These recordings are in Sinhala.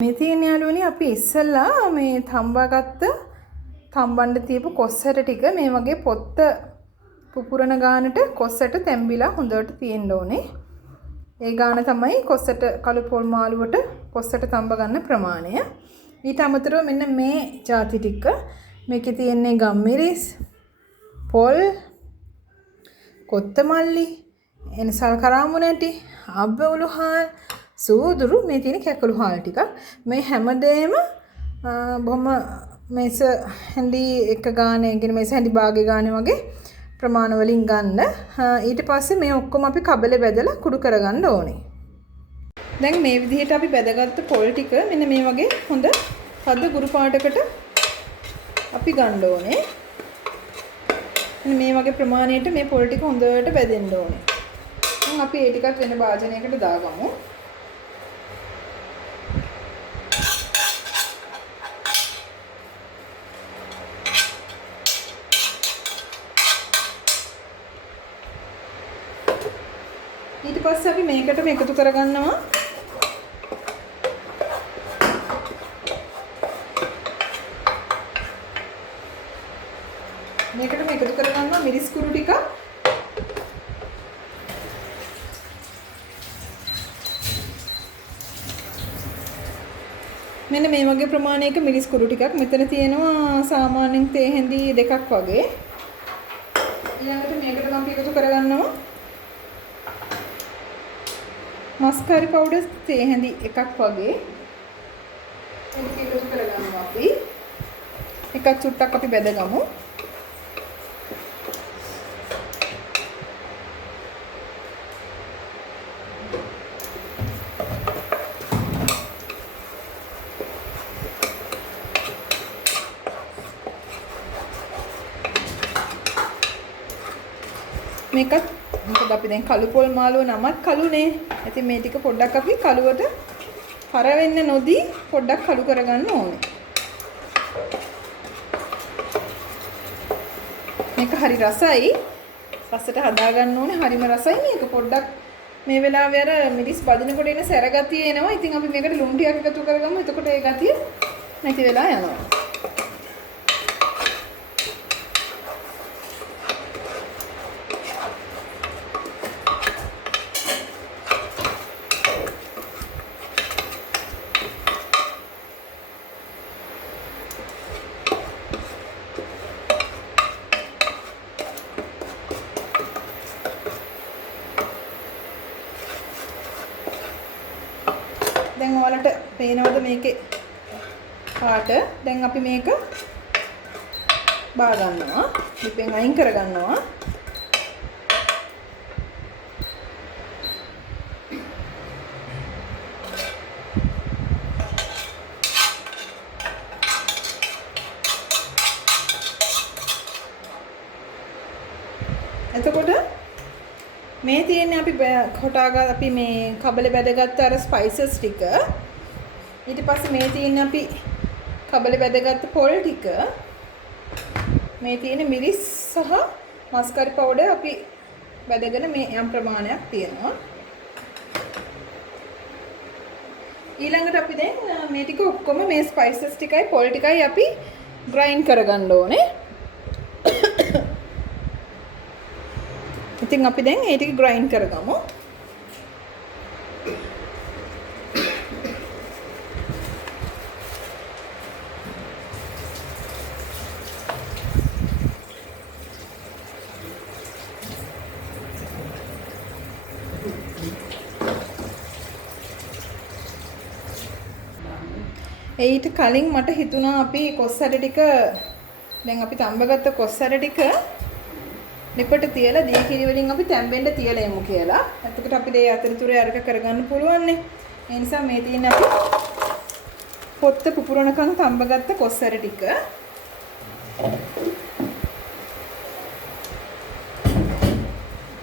මේ තියෙන යාළුවනේ අපි ඉස්සෙල්ලා මේ තම්බාගත්ත තම්බන්න තියපු කොස්සට ටික මේ වගේ පොත්ත පුපුරන ගානට කොස්සට තැම්බිලා හොඳට තියෙන්න ඕනේ. ඒ ගාන තමයි කොස්සට කළු පොල් මාළුවට කොස්සට තම්බ ගන්න ප්‍රමාණය. ඊට අමතරව මෙන්න මේ ಜಾති ටික මේකේ තියෙන්නේ ගම්මිරිස්, පොල්, කොත්තමල්ලි, එනසල් කරාමු නැටි, අබ්බවලු හාල්, සූදුරු මේ තියෙන කැකුළු හාල් ටිකක් මේ හැමදේම බොහොම මේස හැඳි එක ගානේ ගෙන මේස හැඳි භාගය ගානේ වගේ ප්‍රමාණ වලින් ගන්න. ඊට පස්සේ මේ ඔක්කොම අපි කබලේ බෙදලා කුඩු කරගන්න ඕනේ. දැන් මේ විදිහට අපි බෙදගත්ත පොල් ටික මෙන්න මේ වගේ හොඳ පද ගුරු පාටකට අපි ගන්න ඕනේ. මේ වගේ ප්‍රමාණයට මේ පොල් ටික හොඳට බෙදෙන්න ඕනේ. දැන් අපි ඒ ටිකත් වෙන භාජනයකට දාගමු. ඊට පස්සේ අපි මේකටම එකතු කරගන්නවා මිරිස් කුඩු ටික. මෙන්න මේ වගේ ප්‍රමාණයක මිරිස් කුඩු ටිකක් මෙතන තියෙනවා සාමාන්‍යයෙන් තේ හැඳි දෙකක් වගේ. ඊළඟට මේකට අපි එකතු කරගන්නවා මස්කාරි පවුඩර් තේ හැඳි එකක් වගේ. මේක එකතු කරගන්නවා අපි. එකක් චුට්ටක් අපි බෙදගමු. මේකත් මොකද අපි දැන් කළු පොල් මාළුව නමත් කළුනේ. ඉතින් මේ ටික පොඩ්ඩක් අපි කළුවට පර වෙන්න නොදී පොඩ්ඩක් කළු කරගන්න ඕනේ. මේක හරි රසයි. රසට හදා ගන්න ඕනේ. හරිම රසයි මේක. පොඩ්ඩක් මේ වෙලාවේ අර මිරිස් බදිනකොට එන සැර ගතිය එනවා. ඉතින් අපි මේකට ලුණු ටිකක් එකතු කරගමු. එතකොට ඒ ගතිය නැති වෙලා යනවා. දැන් ඔයාලට පේනවද මේකේ පාට? දැන් අපි මේක බා ගන්නවා. ලිපෙන් අයින් කර ගන්නවා. එතකොට මේ තියෙන්නේ අපි කොටාගා අපි මේ කබලේ බැදගත්ත අර ස්පයිසස් ටික. ඊට පස්සේ මේ තියෙන්නේ අපි කබලේ බැදගත්ත පොල් ටික. මේ තියෙන්නේ මිරිස් සහ මස්කාරි පවුඩර් අපි බැදගෙන මේ යම් ප්‍රමාණයක් තියෙනවා. ඊළඟට අපි දැන් මේ ටික ඔක්කොම මේ ස්පයිසස් ටිකයි පොල් ටිකයි අපි ග්‍රයින්ඩ් කරගන්න ඕනේ. ඉතින් අපි දැන් ඒ ටික ග්‍රයින්ඩ් කරගමු. ඊට කලින් මට හිතුණා අපි කොස්සට ටික දැන් අපි තඹගත්ත කොස්සට ටික ලිපට තියලා දී කිරි වලින් අපි තැම්බෙන්න තියලා යමු කියලා. එතකොට අපිට ඒ අතරතුරේ අරක කරගන්න පුළුවන් නේ. ඒ නිසා මේ තියෙන අපි පොත්ත පුපුරනකන් තඹගත්ත කොස්සර ටික.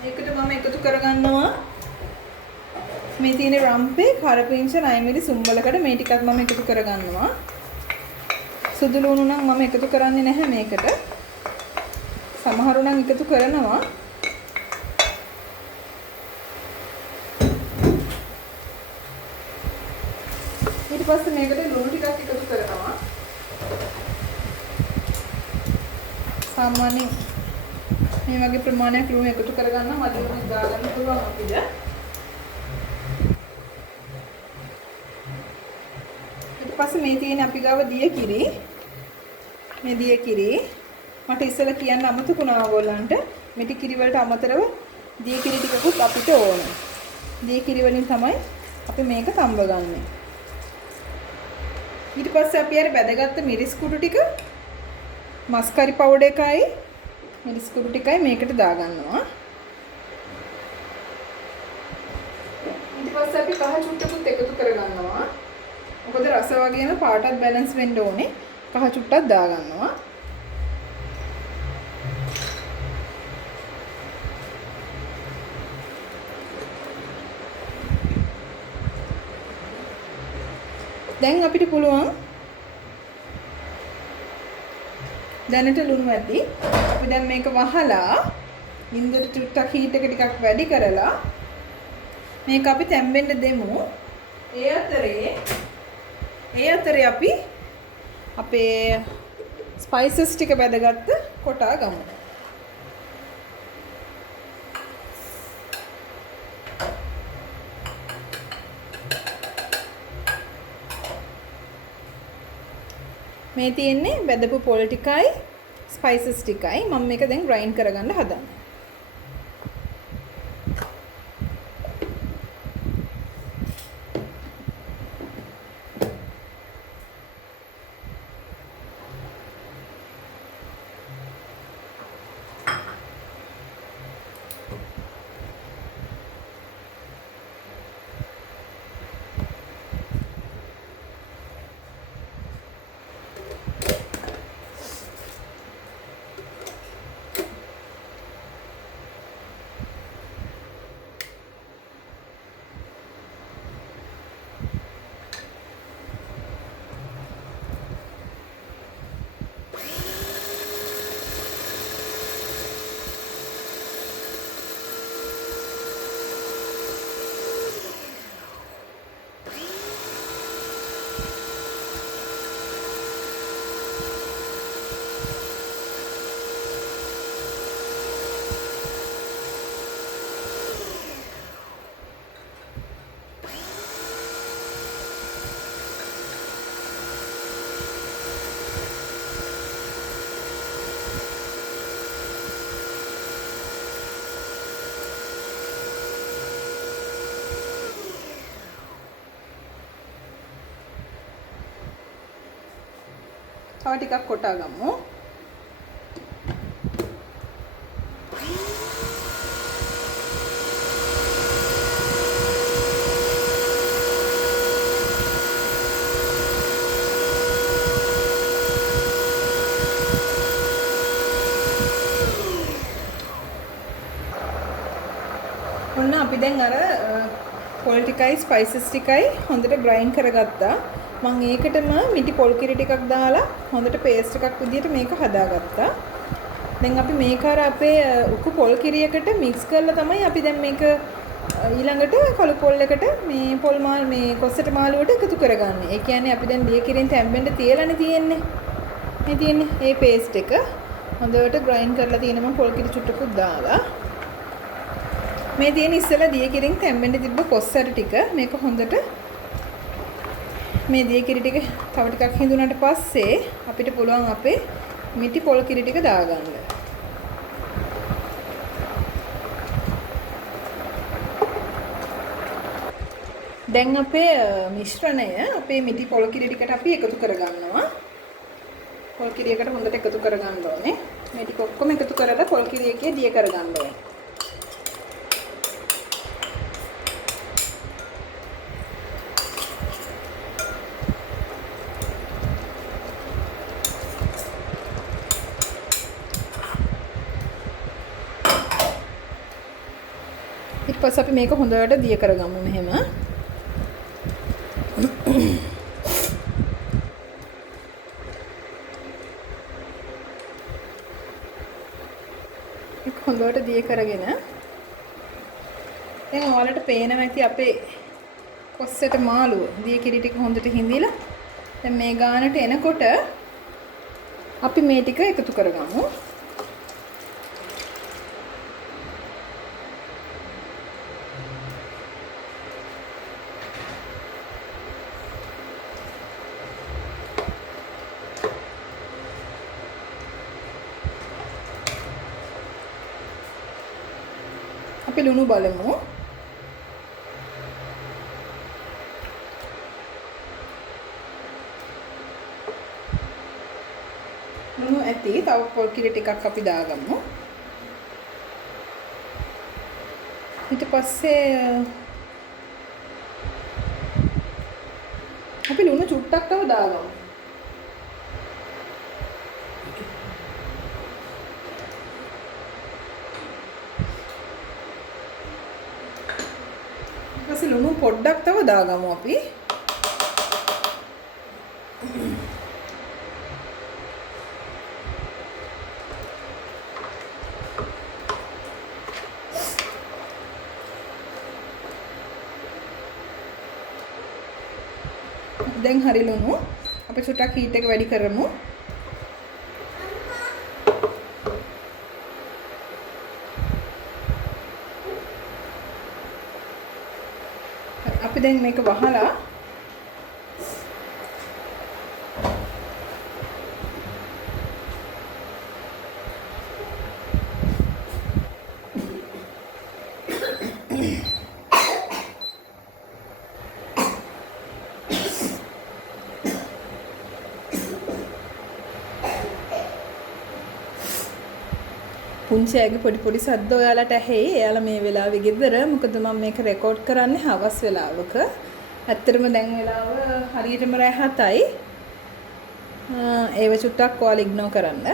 ඒකට මම එකතු කරගන්නවා මේ තියෙන රම්පේ කරපිංච 9 මිලි සුම්බලකට මේ ටිකත් මම එකතු කරගන්නවා. සුදු ලුණු නම් මම එකතු කරන්නේ නැහැ මේකට. සමහරු නම් එකතු කරනවා. ඊට පස්සේ මේකට ලුණු ටිකක් එකතු කරනවා. සාමාන්‍යයෙන් මේ වගේ ප්‍රමාණයක් ලුණු එකතු කරගන්න මදි වුණොත් දාගන්න පුළුවන් අපිට. ඊට පස්සේ මේ තියෙන අපි ගාව දිය කිරි. මේ දිය කිරි මට ඉස්සෙල්ලා කියන්න අමතකුණා ඔයගොල්ලන්ට. මෙටි කිරි වලට අමතරව දිය කිරි ටිකකුත් අපිට ඕන. දිය කිරි වලින් තමයි අපි මේක තඹ ගන්නෙ. ඊට පස්සේ අපි අර බැදගත්ත මිරිස් කුඩු ටික මස්කරි පවුඩර් එකයි මිරිස් කුඩු ටිකයි මේකට දාගන්නවා. ඊට පස්සේ අපි කහ චුට්ටකුත් එකතු කරගන්නවා. මොකද රස වගේම පාටත් බැලන්ස් වෙන්න ඕනේ. කහ චුට්ටක් දාගන්නවා. දැන් අපිට පුළුවන් දැනට ලුණු ඇති. අපි දැන් මේක වහලා ඉන්දර චුට්ටක් හීට් එක ටිකක් වැඩි කරලා මේක අපි තැම්බෙන්න දෙමු. ඒ අතරේ අපි අපේ ස්පයිසස් ටික බැදගත්ත කොටා ගමු. මේ තියෙන්නේ බෙදපු පොල් ටිකයි ස්පයිසස් ටිකයි. මම මේක දැන් ග්‍රයින්ඩ් කරගන්න හදනවා. තව ටිකක් කොටා ගමු. ඔන්න අපි දැන් අර පොල් ටිකයි ස්පයිසස් ටිකයි හොඳට ග්‍රයින්ඩ් කරගත්තා. මම ඒකටම මිටි පොල් කිරි ටිකක් දාලා හොඳට පේස්ට් එකක් විදියට මේක හදාගත්තා. දැන් අපි මේක අර අපේ උකු පොල් කිරියකට මික්ස් කරලා තමයි අපි දැන් මේක ඊළඟට කළු පොල් එකට මේ පොල් මාල් මේ කොස්සට මාළුවට එකතු කරගන්නේ. ඒ කියන්නේ අපි දැන් දිය කිරින් තැම්බෙන්න තියලානේ තියෙන්නේ. මේ තියෙන්නේ මේ පේස්ට් එක හොඳට ග්‍රයින්ඩ් කරලා තියෙන මම පොල් කිරි චුට්ටකුත් දාලා මේ තියෙන ඉස්සෙල්ලා දිය කිරින් තැම්බෙන්න තිබ්බ කොස්සට ටික මේක හොඳට මේ දිය කිරි ටික තව ටිකක් හිඳුනට පස්සේ අපිට පුළුවන් අපේ මිටි පොල් කිරි ටික දාගන්න. දැන් අපේ මිශ්‍රණය අපේ මිටි පොල් කිරි ටිකට අපි එකතු කරගන්නවා. පොල් කිරියකට හොඳට එකතු කරගන්න ඕනේ. මේ ටික ඔක්කොම එකතු කරලා පොල් කිරි එකේ දිය කරගන්න ඕනේ. ඊට පස්සේ අපි මේක හොඳට දිය කරගමු මෙහෙම. ඒක හොඳට දිය කරගෙන දැන් ඔයාලට පේනවා ඇති අපේ කොස්සට මාළුව දිය කිරි ටික හොඳට හිඳිලා දැන් මේ ගානට එනකොට අපි මේ ටික එකතු කරගමු. අපි ලුණු බලමු. ලුණු ඇති. තව පොල් කිරි ටිකක් අපි දාගමු. ඊට පස්සේ අපි ලුණු චුට්ටක් තව දාගමු. ඊපස්සේ ලුණු පොඩ්ඩක් තව දාගමු අපි. දැන් හරි ලුණු. අපි චුට්ටක් හීට් එක වැඩි කරමු. අපි දැන් මේක වහලා පුංචි ඇගේ පොඩි සද්ද ඔයාලට ඇහෙයි. එයාලා මේ වෙලාවේ ගෙදර. මොකද මම මේක රෙකෝඩ් කරන්නේ හවස් වෙලාවක. ඇත්තටම දැන් වෙලාව හරියටම රෑ 7යි. ඒව චුට්ටක් ඔයාලා ඉග්නෝර් කරන්න.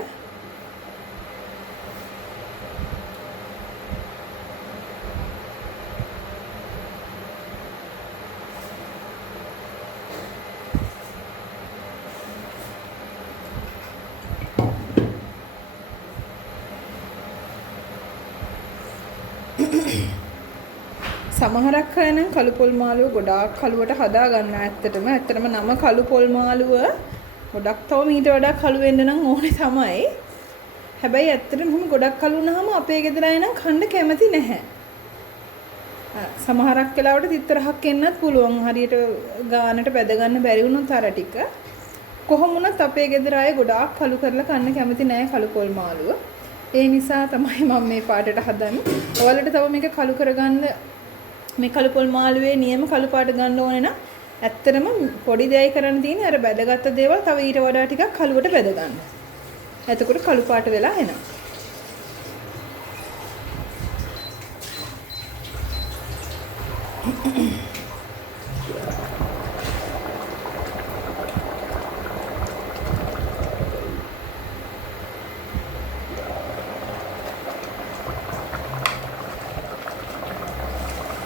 සමහරක් අය නම් කළු පොල් මාළුව ගොඩාක් කළුවට හදා ගන්න. ඇත්තටම නම කළු පොල් මාළුව ගොඩක් තව මීට වඩා කළු වෙන්න නම් ඕනේ තමයි. හැබැයි ඇත්තටම මොහොම ගොඩක් කළු වුණාම අපේ ගෙදර අය නම් කන්න කැමති නැහැ. සමහරක් වෙලාවට තිත්තරහක් එන්නත් පුළුවන්. හරියට ගානට බැද ගන්න බැරි වුණොත් අර ටික. කොහොම වුණත් අපේ ගෙදර අය ගොඩාක් කළු කරලා කන්න කැමති නැහැ කළු පොල් මාළුව. ඒ නිසා තමයි මම මේ පාටට හදන්නේ. ඔයාලට තව මේක කළු කරගන්න මේ කළු පොල් මාළුවේ නියම කළු පාට ගන්න ඕනේ නම් ඇත්තටම පොඩි දෙයයි කරන්න තියෙන්නේ අර බැදගත්ත දේවල් තව ඊට වඩා ටිකක් කළුවට බැද ගන්න. එතකොට කළු පාට වෙලා එනවා.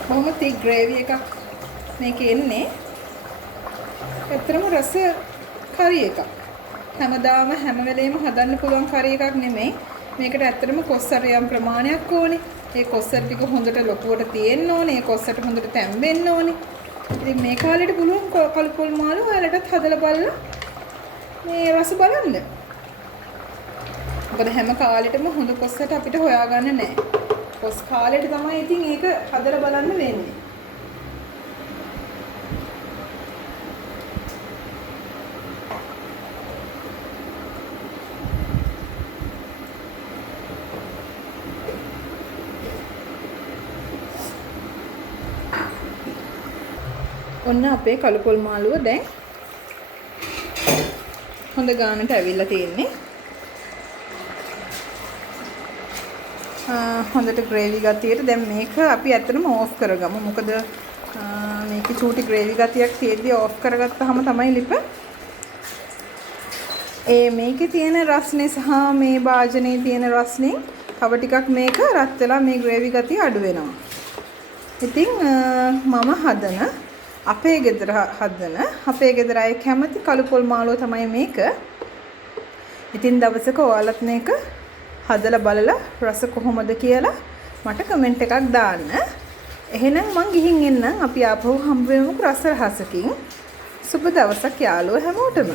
බොහොම thick gravy එකක් මේකේ එන්නේ. ඇත්තටම රස කරි එකක්. හැමදාම හැම වෙලේම හදන්න පුළුවන් කරි එකක් නෙමෙයි. මේකට ඇත්තටම කොස්සර යම් ප්‍රමාණයක් ඕනේ. ඒ කොස්සර ටික හොඳට ලොකුවට තියෙන්න ඕනේ. ඒ කොස්සට හොඳට තැම්බෙන්න ඕනේ. ඉතින් මේ කාලේට පුළුවන් කළු පොල් මාළු ඔයාලටත් හදලා බලලා මේ රස බලන්න. මොකද හැම කාලෙටම හොඳ කොස්සට අපිට හොයාගන්න නැහැ. කොස් කාලෙට තමයි ඉතින් ඒක හදලා බලන්න වෙන්නේ. ඔන්න අපේ කළු පොල් මාළුව දැන් හොඳ ගානට ඇවිල්ලා තියෙන්නේ. හොඳට ග්‍රේවි ගතියට දැන් මේක අපි ඇත්තටම ඕෆ් කරගමු. මොකද මේකේ චූටි ග්‍රේවි ගතියක් තියෙද්දි ඕෆ් කරගත්තාම තමයි ලිප මේකේ තියෙන රස්නේ සහ මේ භාජනයේ තියෙන රස්නේ තව ටිකක් මේක රත් වෙලා මේ ග්‍රේවි ගතිය අඩු වෙනවා. ඉතින් මම හදන අපේ ගෙදර අය කැමති කළු පොල් මාළුව තමයි මේක. ඉතින් දවසක ඔයාලත් මේක හදලා බලලා රස කොහොමද කියලා මට කමෙන්ට් එකක් දාන්න. එහෙනම් මං ගිහින් එන්නම්. අපි ආපහු හම්බ වෙමු රසරහසකින්. සුබ දවසක් යාළුවෝ හැමෝටම.